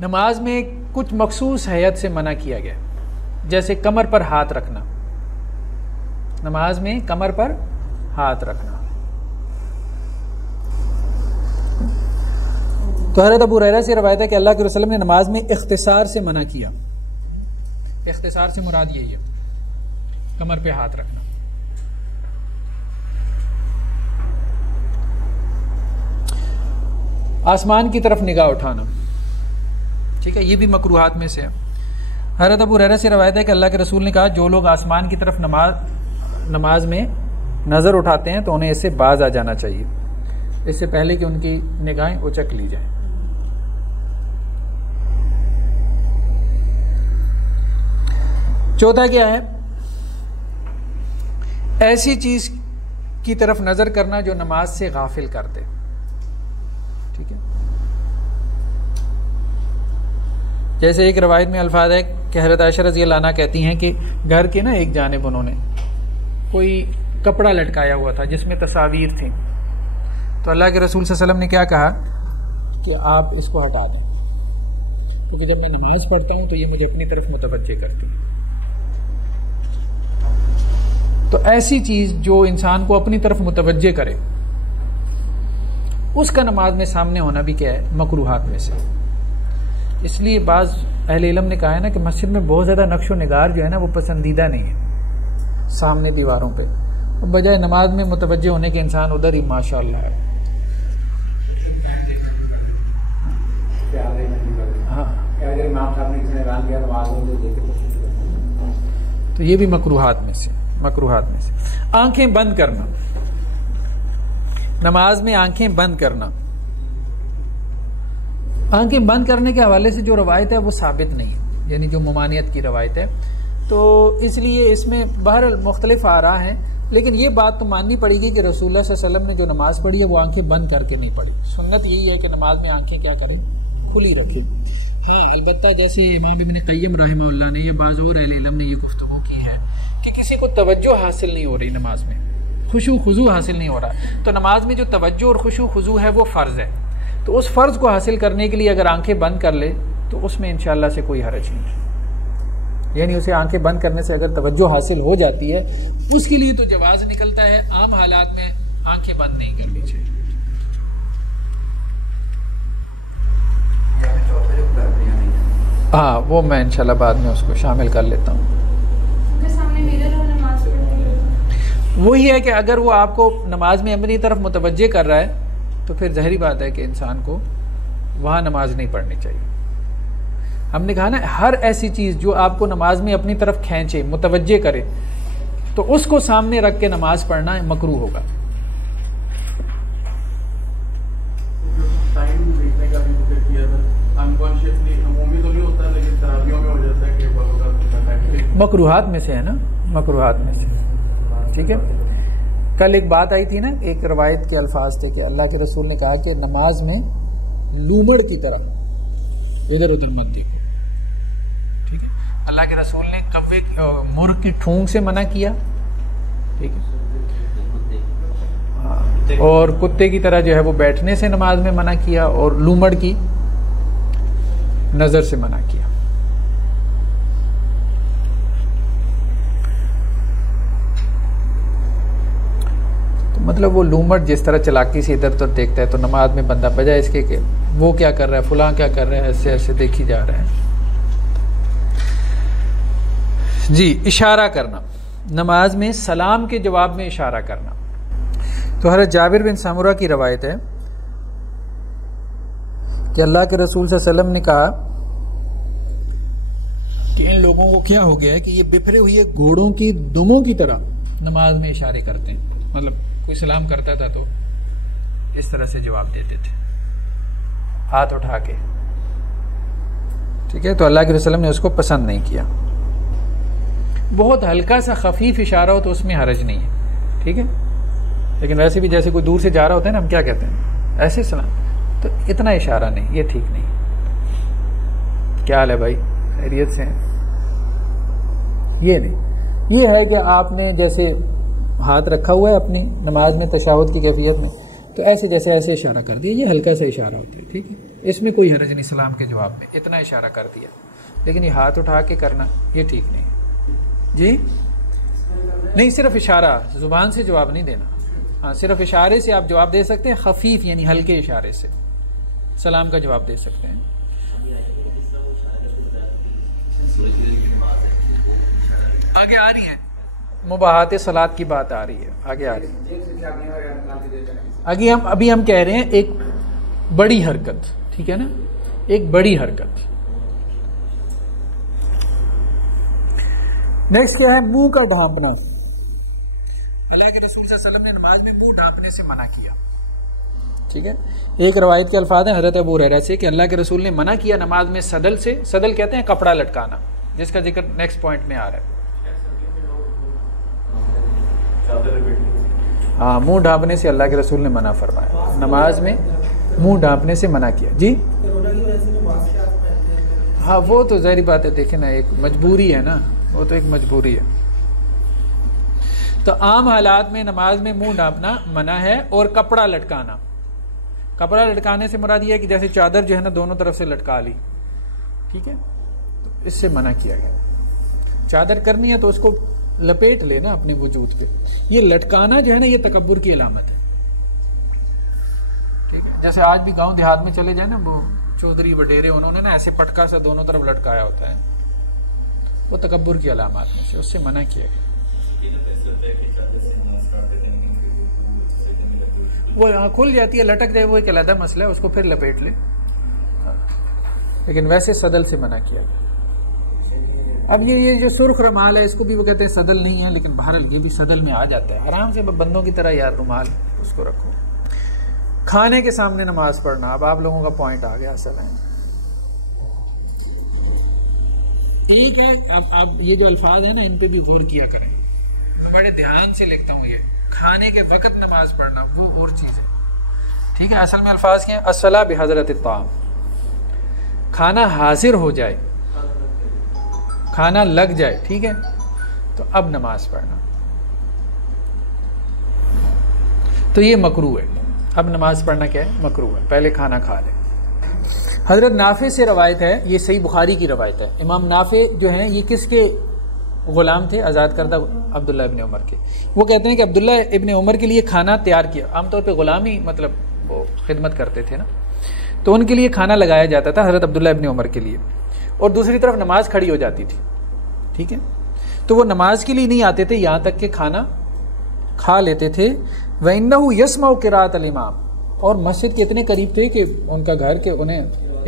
نماز میں کچھ مخصوص ہیئت سے منع کیا گیا، جیسے کمر پر ہاتھ رکھنا، نماز میں کمر پر ہاتھ رکھنا۔ تو حضرت ابو ہریرہ سے روایت ہے کہ اللہ کے رسول نے نماز میں اختصار سے منع کیا۔ اختصار سے مراد یہی ہے، کمر پہ ہاتھ رکھنا۔ آسمان کی طرف نگاہ اٹھانا، ٹھیک ہے، یہ بھی مکروہات میں سے ہے۔ حضرت ابو ہریرہ سے روایت ہے کہ اللہ کے رسول نے کہا جو لوگ آسمان کی طرف نماز میں نظر اٹھاتے ہیں تو انہیں اس سے باز آ جانا چاہیے، اس سے پہلے کہ ان کی نگاہیں اچک لی جائیں۔ چوتھا کیا ہے؟ ایسی چیز کی طرف نظر کرنا جو نماز سے غافل کر دے، ٹھیک ہے۔ جیسے ایک روایت میں الفاظ ہے کہ حضرت عائشہ رضی اللہ عنہا کہتی ہیں کہ گھر کے ایک جانب انہوں نے کوئی کپڑا لٹکایا ہوا تھا جس میں تصاویر تھیں، تو اللہ کے رسول صلی اللہ علیہ وسلم نے کیا کہا کہ آپ اس کو ہٹا دیں، کیونکہ جب میں نماز پڑھتا ہوں تو یہ مجھے اپنی طرف متوجہ کرتی ہے۔ تو ایسی چیز جو انسان کو اپنی طرف متوجہ کرے اس کا نماز میں سامنے ہونا بھی کیا ہے؟ مکروہات میں سے۔ اس لیے بعض اہل علم نے کہا ہے نا کہ مسجد میں بہت زیادہ نقش و نگار جو ہے نا وہ پسندیدہ نہیں ہے سامنے دیواروں پہ، بجائے نماز میں متوجہ ہونے کے انسان ادھر ہی ماشاء اللہ ہے۔ ہاں، تو یہ بھی مکروہات میں سے۔ آنکھیں بند کرنا، نماز میں آنکھیں بند کرنا، آنکھیں بند کرنے کے حوالے سے جو روایت ہے وہ ثابت نہیں ہے، یعنی جو ممانعت کی روایت ہے، تو اس لیے اس میں بہرحال مختلف آراء ہیں، لیکن یہ بات تو ماننی پڑے گی کہ رسول اللہ صلی اللہ علیہ وسلم نے جو نماز پڑھی ہے وہ آنکھیں بند کر کے نہیں پڑھی۔ سنت یہی ہے کہ نماز میں آنکھیں کیا کریں؟ کھلی رکھیں۔ ہاں، البتہ جیسے امام ابن قیم رحمہ اللہ نے، یہ بعض اور اہل علم نے یہ گفتگو کی ہے کہ کسی کو توجہ حاصل نہیں ہو رہی نماز میں، خشوع خضوع حاصل نہیں ہو رہا، تو نماز میں جو توجہ اور خشوع خضوع ہے وہ فرض ہے، تو اس فرض کو حاصل کرنے کے لیے اگر آنکھیں بند کر لے تو اس میں انشاءاللہ سے کوئی حرج نہیں، یعنی اسے آنکھیں بند کرنے سے اگر توجہ حاصل ہو جاتی ہے اس کے لیے تو جواز نکلتا ہے، عام حالات میں آنکھیں بند نہیں کرنی چاہیے۔ ہاں، وہ میں انشاءاللہ بعد میں اس کو شامل کر لیتا ہوں۔ وہی ہے کہ اگر وہ آپ کو نماز میں اپنی طرف متوجہ کر رہا ہے تو پھر ظاہری بات ہے کہ انسان کو وہاں نماز نہیں پڑھنی چاہیے۔ ہم نے کہا نا ہر ایسی چیز جو آپ کو نماز میں اپنی طرف کھینچے، متوجہ کرے، تو اس کو سامنے رکھ کے نماز پڑھنا مکروہ ہوگا۔ مکروہات میں سے ہے نا، مکروہات میں سے، ٹھیک ہے۔ کل ایک بات آئی تھی نا، ایک روایت کے الفاظ تھے کہ اللہ کے رسول نے کہا کہ نماز میں لومڑ کی طرح ادھر ادھر مت دیکھو، ٹھیک ہے۔ اللہ کے رسول نے کوے مرغ کی ٹھونگ سے منع کیا، ٹھیک ہے، اور کتے کی طرح جو ہے وہ بیٹھنے سے نماز میں منع کیا، اور لومڑ کی نظر سے منع کیا۔ مطلب وہ لومڑ جس طرح چلاکی سے ادھر ادھر دیکھتا ہے تو نماز میں بندہ بجائے اس کے کہ وہ کیا کر رہا ہے، فلاں کیا کر رہا ہے، ایسے ایسے دیکھی جا رہا ہے۔ جی، اشارہ کرنا، نماز میں سلام کے جواب میں اشارہ کرنا۔ تو حضرت جابر بن سمرہ کی روایت ہے کہ اللہ کے رسول صلی اللہ علیہ وسلم نے کہا کہ ان لوگوں کو کیا ہو گیا ہے کہ یہ بفرے ہوئے گھوڑوں کی دموں کی طرح نماز میں اشارے کرتے ہیں، مطلب کوئی سلام کرتا تھا تو اس طرح سے جواب دیتے تھے ہاتھ اٹھا کے، ٹھیک ہے۔ تو اللہ کے رسول نے اس کو پسند نہیں کیا۔ بہت ہلکا سا خفیف اشارہ ہو تو اس میں حرج نہیں ہے، ٹھیک ہے، لیکن ویسے بھی جیسے کوئی دور سے جا رہا ہوتا ہے نا، ہم کیا کہتے ہیں ایسے سلام، تو اتنا اشارہ نہیں، یہ ٹھیک نہیں۔ کیا حال ہے بھائی، خیریت سے ہیں، یہ نہیں، یہ ہے کہ آپ نے جیسے ہاتھ رکھا ہوا ہے اپنی نماز میں تشہد کی کیفیت میں، تو ایسے جیسے ایسے اشارہ کر دیا، یہ ہلکا سا اشارہ ہوتا ہے، ٹھیک ہے، اس میں کوئی حرج نہیں سلام کے جواب میں، اتنا اشارہ کر دیا، لیکن یہ ہاتھ اٹھا کے کرنا یہ ٹھیک نہیں ہے جی، نہیں صرف اشارہ، زبان سے جواب نہیں دینا، ہاں صرف اشارے سے آپ جواب دے سکتے ہیں، خفیف یعنی ہلکے اشارے سے سلام کا جواب دے سکتے ہیں۔ آگے آ رہی ہیں مباحات صلاۃ کی بات آ رہی ہے، آگے آ رہی ہے، ابھی ہم کہہ رہے ہیں ایک بڑی حرکت، ٹھیک ہے نا، ایک بڑی حرکت۔ نیکسٹ کیا ہے؟ منہ کا ڈھانپنا۔ اللہ کے رسول صلی اللہ علیہ وسلم نے نماز میں منہ ڈھانپنے سے منع کیا، ٹھیک ہے، ایک روایت کے الفاظ ہیں حضرت ابو ہریرہ سے کہ اللہ کے رسول نے منع کیا نماز میں صدل سے، صدل کہتے ہیں کپڑا لٹکانا، جس کا ذکر نیکسٹ پوائنٹ میں آ رہا ہے، ہاں منہ ڈھانپنے سے اللہ کے رسول نے منع فرمایا، نماز میں منہ ڈھانپنے سے منع کیا جی، ہاں وہ تو ظاہری بات ہے، دیکھیں نا ایک مجبوری ہے نا، وہ تو ایک مجبوری ہے، تو عام حالات میں نماز میں منہ ڈھانپنا منع ہے، اور کپڑا لٹکانا، کپڑا لٹکانے سے مراد یہ ہے کہ جیسے چادر جو ہے نا دونوں طرف سے لٹکا لی، ٹھیک ہے، تو اس سے منع کیا گیا، چادر کرنی ہے تو اس کو لپیٹ لینا اپنے وجود پہ، یہ لٹکانا جو ہے نا یہ تکبر کی علامت ہے، ٹھیک ہے، جیسے آج بھی گاؤں دیہات میں چلے جائیں نا، وہ چودھری وڈیرے انہوں نے نا ایسے پٹکا سا دونوں طرف لٹکایا ہوتا ہے، وہ تکبر کی علامات میں سے، اس سے منع کیا گیا، وہ کھل جاتی ہے لٹک جائے وہ ایک علیحدہ مسئلہ ہے، اس کو پھر لپیٹ لے، لیکن ویسے صدل سے منع کیا۔ اب یہ جو سرخ رومال ہے اس کو بھی وہ کہتے ہیں صدل نہیں ہے، لیکن بہرحال یہ بھی صدل میں آ جاتا ہے، آرام سے بندوں کی طرح یار رومال اس کو رکھو۔ کھانے کے سامنے نماز پڑھنا، اب آپ لوگوں کا پوائنٹ آ گیا اصل ہے، ٹھیک ہے، اب یہ جو الفاظ ہیں نا ان پہ بھی غور کیا کریں، میں بڑے دھیان سے لکھتا ہوں، یہ کھانے کے وقت نماز پڑھنا وہ اور چیز ہے، ٹھیک ہے، اصل میں الفاظ کیا ہیں؟ الصلاۃ بحضرۃ الطعام، کھانا حاضر ہو جائے، کھانا لگ جائے، ٹھیک ہے، تو اب نماز پڑھنا، تو یہ مکروہ ہے، اب نماز پڑھنا کیا ہے؟ مکروہ ہے، پہلے کھانا کھا لے۔ حضرت نافع سے روایت ہے، یہ صحیح بخاری کی روایت ہے، امام نافع جو ہیں یہ کس کے غلام تھے؟ آزاد کردہ عبداللہ ابن عمر کے، وہ کہتے ہیں کہ عبداللہ ابن عمر کے لیے کھانا تیار کیا، عام طور پہ غلام ہی مطلب وہ خدمت کرتے تھے نا، تو ان کے لیے کھانا لگایا جاتا تھا حضرت عبداللہ ابن عمر کے لیے، اور دوسری طرف نماز کھڑی ہو جاتی تھی، ٹھیک ہے، تو وہ نماز کے لیے نہیں آتے تھے یہاں تک کہ کھانا کھا لیتے تھے، وَإِنَّهُ يَسْمَعُ قِرَاءَةَ الْإِمَامِ، اور مسجد کے اتنے قریب تھے کہ ان کا گھر کے انہیں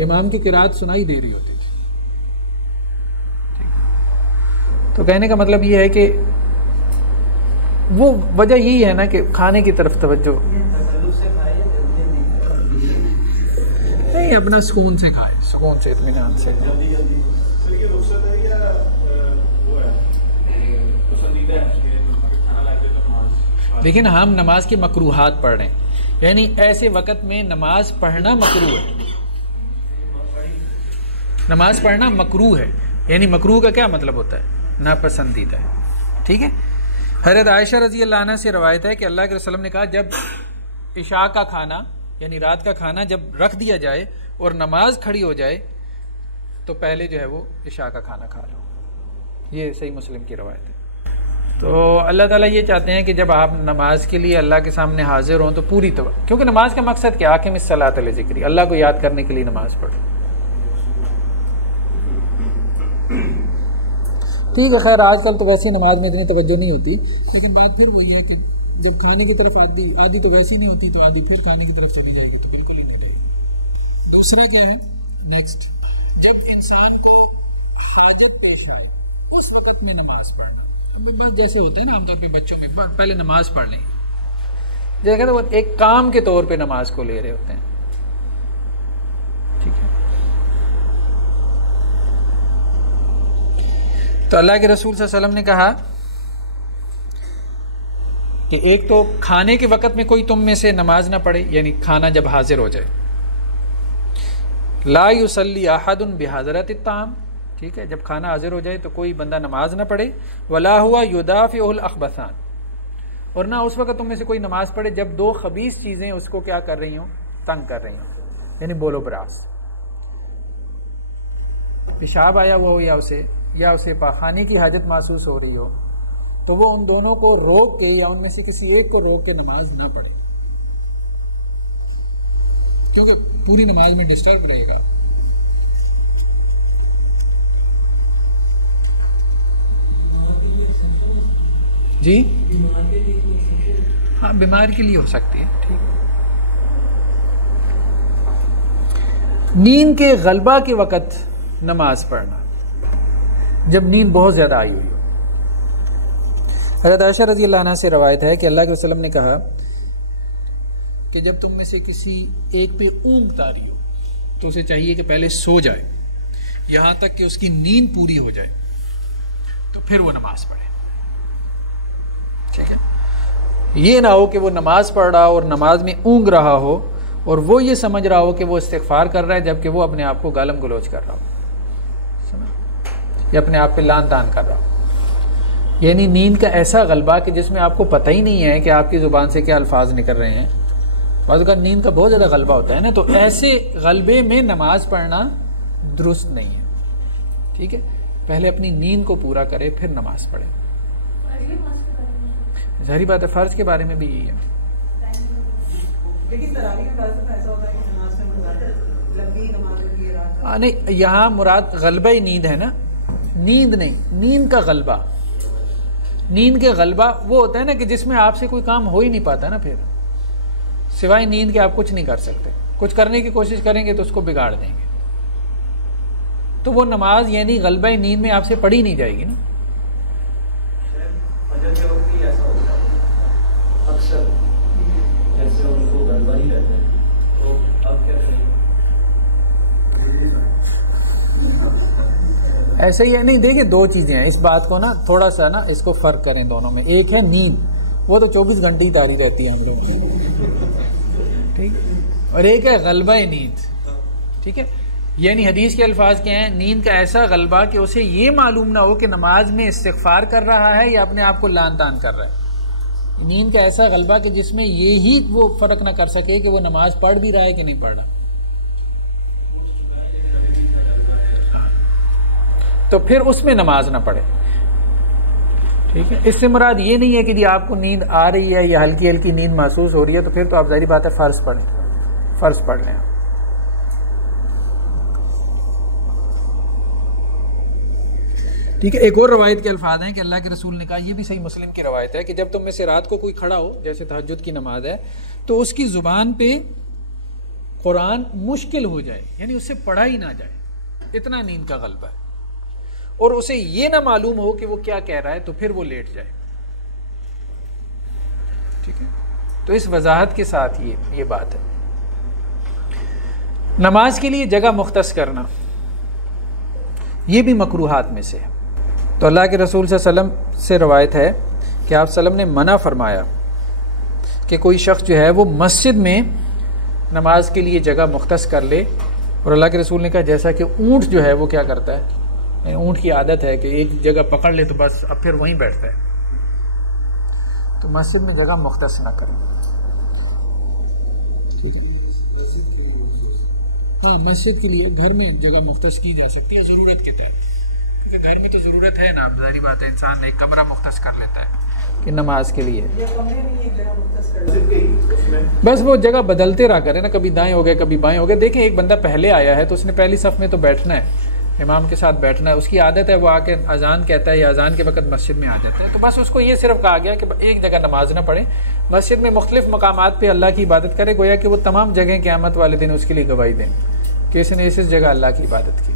امام کی قرات سنائی دے رہی ہوتی تھی، تو کہنے کا مطلب یہ ہے کہ وہ وجہ یہی ہے نا کہ کھانے کی طرف توجہ نہیں، اپنا سکون سے کھائے، سکون سے اطمینان سے۔ لیکن ہم نماز کے مکروہات پڑھ رہے ہیں، یعنی ایسے وقت میں نماز پڑھنا مکروہ ہے، نماز پڑھنا مکروہ ہے، یعنی مکروہ کا کیا مطلب ہوتا ہے؟ ناپسندیدہ ہے، ٹھیک ہے۔ حضرت عائشہ رضی اللہ عنہ سے روایت ہے کہ اللہ کے رسول نے کہا جب عشاء کا کھانا یعنی رات کا کھانا جب رکھ دیا جائے اور نماز کھڑی ہو جائے تو پہلے جو ہے وہ عشاء کا کھانا کھا لو، یہ صحیح مسلم کی روایت ہے۔ تو اللہ تعالیٰ یہ چاہتے ہیں کہ جب آپ نماز کے لیے اللہ کے سامنے حاضر ہوں تو پوری توجہ، کیونکہ نماز کا مقصد کیا؟ اقم الصلاۃ لذکری، اللہ کو یاد کرنے کے لیے نماز پڑھو، ٹھیک ہے۔ خیر آج کل تو ویسے نماز میں اتنی توجہ نہیں ہوتی، لیکن بات پھر وہی ہے کہ جب کھانے کی طرف آدھی تو ویسی نہیں ہوتی تو آدھی پھر کھانے کی طرف چلی جائے گی، تو بالکل نہیں چلے گی۔ دوسرا کیا ہے؟ نیکسٹ، جب انسان کو حاجت پیش آئے اس وقت میں نماز پڑھنا، بس جیسے ہوتا ہے نا عام طور پہ بچوں میں پہلے نماز پڑھ لیں، جیسے کہتے ہیں وہ ایک کام کے طور پہ نماز کو لے رہے ہوتے ہیں، ٹھیک ہے۔ تو اللہ کے رسول صلی اللہ علیہ وسلم نے کہا کہ ایک تو کھانے کے وقت میں کوئی تم میں سے نماز نہ پڑھے، یعنی کھانا جب حاضر ہو جائے، لا یصلی احد بحضرۃ الطعام، ٹھیک ہے، جب کھانا حاضر ہو جائے تو کوئی بندہ نماز نہ پڑھے، ولا ہوا یدافع الاخبثان، اور نہ اس وقت تم میں سے کوئی نماز پڑھے جب دو خبیث چیزیں اس کو کیا کر رہی ہوں، تنگ کر رہی ہوں، یعنی بولو براس، پیشاب آیا ہوا ہو یا اسے پاخانے کی حاجت محسوس ہو رہی ہو، تو وہ ان دونوں کو روک کے یا ان میں سے کسی ایک کو روک کے نماز نہ پڑھے، کیونکہ پوری نماز میں ڈسٹرب رہے گا۔ جی ہاں، بیمار کے لیے ہو سکتی ہے، ٹھیک ہے۔ نیند کے غلبہ کے وقت نماز پڑھنا، جب نیند بہت زیادہ آئی ہوئی ہو۔ حضرت عائشہ رضی اللہ عنہ سے روایت ہے کہ اللہ کے وسلم نے کہا کہ جب تم میں سے کسی ایک پہ اونگ طاری ہو تو اسے چاہیے کہ پہلے سو جائے یہاں تک کہ اس کی نیند پوری ہو جائے، تو پھر وہ نماز پڑھے، ٹھیک ہے۔ یہ نہ ہو کہ وہ نماز پڑھ رہا ہو اور نماز میں اونگ رہا ہو اور وہ یہ سمجھ رہا ہو کہ وہ استغفار کر رہا ہے جبکہ وہ اپنے آپ کو گالم گلوچ کر رہا ہو یا اپنے آپ پہ لان تان کر رہا ہو۔ یعنی نیند کا ایسا غلبہ کہ جس میں آپ کو پتہ ہی نہیں ہے کہ آپ کی زبان سے کیا الفاظ نکل رہے ہیں۔ بعض اوقات نیند کا بہت زیادہ غلبہ ہوتا ہے نا، تو ایسے غلبے میں نماز پڑھنا درست نہیں ہے، ٹھیک ہے۔ پہلے اپنی نیند کو پورا کرے پھر نماز پڑھے۔ ظاہری بات ہے فرض کے بارے میں بھی یہی ہے، لیکن تراویح میں ایسا ہوتا ہے کہ نماز میں لمبی نماز ہوتی ہے۔ نہیں، یہاں مراد غلبہ ہی نیند ہے نا، نیند نہیں، نیند کا غلبہ۔ نیند کے غلبہ وہ ہوتا ہے نا کہ جس میں آپ سے کوئی کام ہو ہی نہیں پاتا نا، پھر سوائے نیند کے آپ کچھ نہیں کر سکتے، کچھ کرنے کی کوشش کریں گے تو اس کو بگاڑ دیں گے، تو وہ نماز یعنی غلبہ نیند میں آپ سے پڑھی نہیں جائے گی نا۔ اکثر ایسے ان کو غلبہ ہی رہتا ہے، تو اب کیا کریں؟ ایسے ہی ہے، نہیں دیکھیں دو چیزیں ہیں، اس بات کو نا تھوڑا سا نا اس کو فرق کریں دونوں میں۔ ایک ہے نیند، وہ تو 24 گھنٹے ہی تاری رہتی ہے ہم لوگوں میں، ٹھیک، اور ایک ہے غلبہ نیند، ٹھیک ہے۔ یعنی حدیث کے الفاظ کیا ہیں؟ نیند کا ایسا غلبہ کہ اسے یہ معلوم نہ ہو کہ نماز میں استغفار کر رہا ہے یا اپنے آپ کو لان تان کر رہا ہے۔ نیند کا ایسا غلبہ کہ جس میں یہی وہ فرق نہ کر سکے کہ وہ نماز پڑھ بھی رہا ہے کہ نہیں پڑھ رہا، تو پھر اس میں نماز نہ پڑھے، ٹھیک ہے۔ اس سے مراد یہ نہیں ہے کہ جی آپ کو نیند آ رہی ہے یا ہلکی ہلکی نیند محسوس ہو رہی ہے تو پھر تو آپ ظاہری بات ہے فرض پڑھیں، فرض پڑھ لیں۔ ٹھیک ہے۔ ایک اور روایت کے الفاظ ہیں کہ اللہ کے رسول نے کہا، یہ بھی صحیح مسلم کی روایت ہے، کہ جب تم میں سے رات کو کوئی کھڑا ہو، جیسے تہجد کی نماز ہے، تو اس کی زبان پہ قرآن مشکل ہو جائے، یعنی اس سے پڑھا ہی نہ جائے، اتنا نیند کا غلبہ ہے، اور اسے یہ نہ معلوم ہو کہ وہ کیا کہہ رہا ہے، تو پھر وہ لیٹ جائے، ٹھیک ہے۔ تو اس وضاحت کے ساتھ یہ بات ہے۔ نماز کے لیے جگہ مختص کرنا یہ بھی مکروہات میں سے ہے۔ تو اللہ کے رسول صلی اللہ علیہ وسلم سے روایت ہے کہ آپ صلی اللہ علیہ وسلم نے منع فرمایا کہ کوئی شخص جو ہے وہ مسجد میں نماز کے لیے جگہ مختص کر لے، اور اللہ کے رسول نے کہا جیسا کہ اونٹ جو ہے وہ کیا کرتا ہے، اونٹ کی عادت ہے کہ ایک جگہ پکڑ لے تو بس اب پھر وہیں بیٹھتا ہے، تو مسجد میں جگہ مختص نہ کریں، ٹھیک ہے۔ ہاں، مسجد کے لیے گھر میں جگہ مختص کی جا سکتی ہے ضرورت کے تحت، کیونکہ گھر میں تو ضرورت ہے نا، ظاہری بات ہے انسان ایک کمرہ مختص کر لیتا ہے کہ نماز کے لیے، بس وہ جگہ بدلتے رہا کرے نا، کبھی دائیں ہو گئے کبھی بائیں ہو گئے۔ دیکھیں ایک بندہ پہلے آیا ہے تو اس نے پہلی صف میں تو بیٹھنا ہے، امام کے ساتھ بیٹھنا ہے، اس کی عادت ہے، وہ آ کے اذان کہتا ہے یا اذان کے وقت مسجد میں آ جاتا ہے، تو بس اس کو یہ صرف کہا گیا کہ ایک جگہ نماز نہ پڑھے، مسجد میں مختلف مقامات پہ اللہ کی عبادت کرے، گویا کہ وہ تمام جگہیں قیامت والے دن اس کے لیے گواہی دیں کہ اس نے اس جگہ اللہ کی عبادت کی۔